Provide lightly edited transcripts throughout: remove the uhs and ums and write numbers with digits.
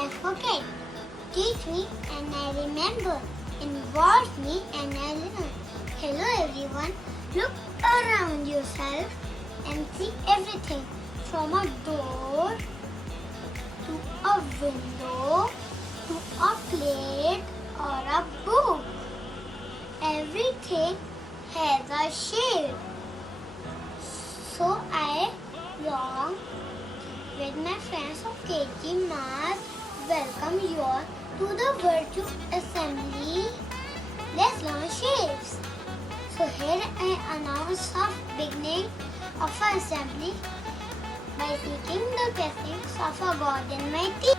I forget. Teach me and I remember. Involve me and I learn. Hello everyone. Look around yourself and see everything from a door to a window to a plate or a book. Everything has a shape. So I long with my friends of KG Math welcome you all to the Virtue Assembly. Let's learn shapes. So here I announce the beginning of our assembly by seeking the blessings of our God Almighty.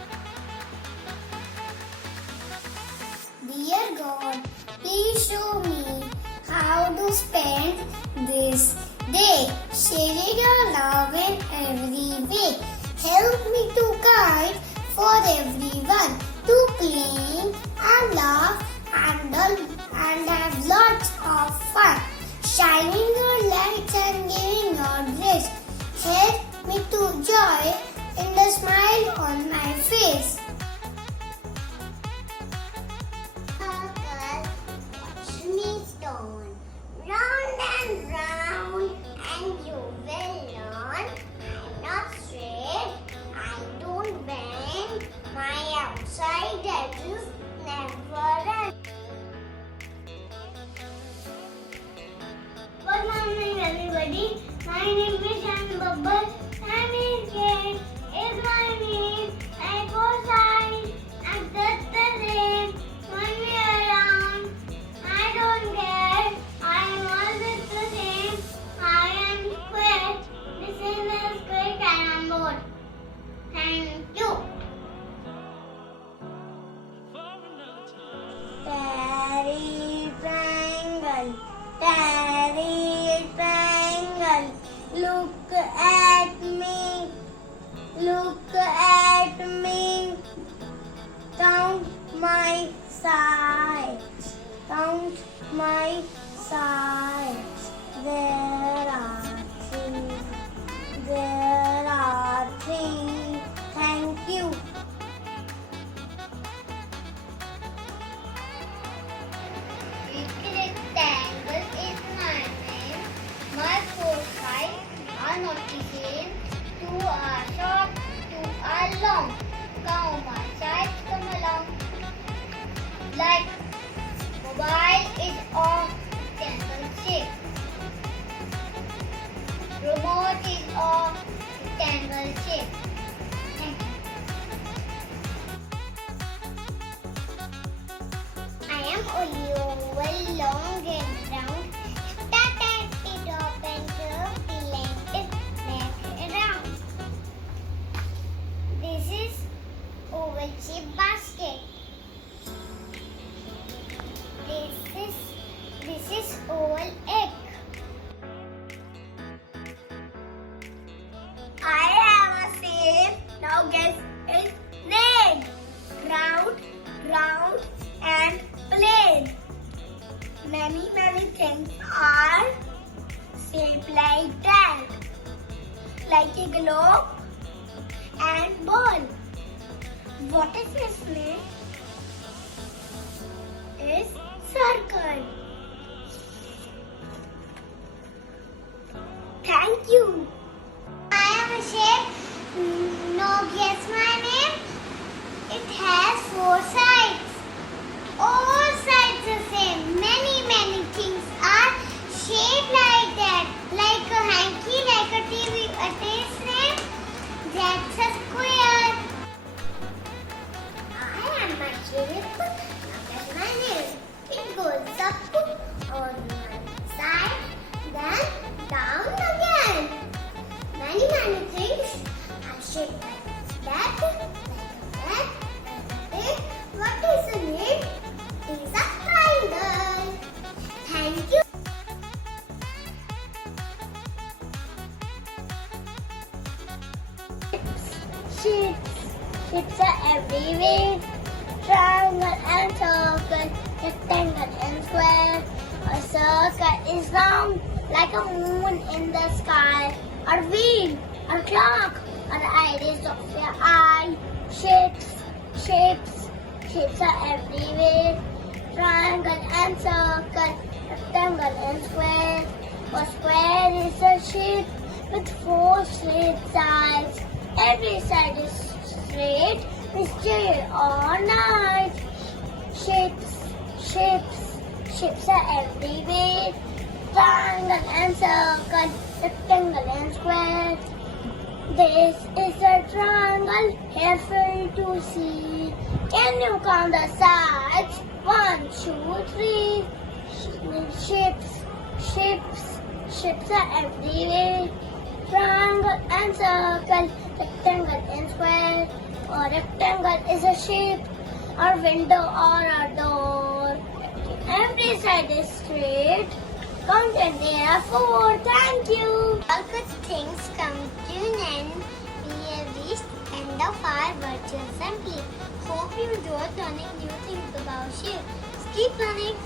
Dear God, please show me how to spend this day, sharing your love in every way. Help me to guide for everyone to play and laugh and have lots of fun. Shining your lights and giving your grace. Help me to joy in the smile on my face. Circle, watch me turn round and round, and you will learn. I'm not straight, I don't bend. My outside edges never end. Good morning, everybody. My name is Shan Babbar. And is my name. I go side and touch the rain. Turn me around. I don't care. I am always the same. I am quick. This is a quick carom board. Thank you. Terry triangle. Terry triangle. Look at me. Look at me. Count my sides. Count my sides. There are three. There are three. Thank you. Rectangle is my name. My four sides are not the same. Two are short, two are long. Count my sides, come along. Like mobile is of rectangle shape. Remote is of rectangle shape. Thank you. I am only oval, long and round. Start at the top and curve the length back around. This is oval shaped basket. This is oval egg. I have a shape. Now guess its name. Round, round and plain. Many things are shaped like that. Like a globe and ball. What is its name? Is circle. Thank you. I have a shape. Now guess my name. It has four sides. All sides are same. Many things are shaped like that. Like a hanky, like a TV, a taste name. That's a square. I am a shape. Now guess my name. It goes up on one side, then down again. Many things are shaped like that, like that. What is the name? It is a triangle. Thank you. Shapes are everywhere. Triangle and circle, rectangle and square. A circle is round like a moon in the sky. A wheel, a clock, or iris of your eye. Shapes Shapes. Shapes are everywhere. Triangle and circle, rectangle and square. A square is a shape with four straight sides. Every side is straight with day or night. Shapes are everywhere. Triangle and circle, rectangle and square. This is a triangle, careful to see. Can you count the sides? 1, 2, 3. Shapes are everywhere. Triangle and circle, rectangle and square. A rectangle is a shape, a window or a door. Every side is straight. Count and there are 4. Thank you. All good things come to an end. We have reached the end of our virtual assembly. Hope you enjoyed learning new things about shapes. Keep learning.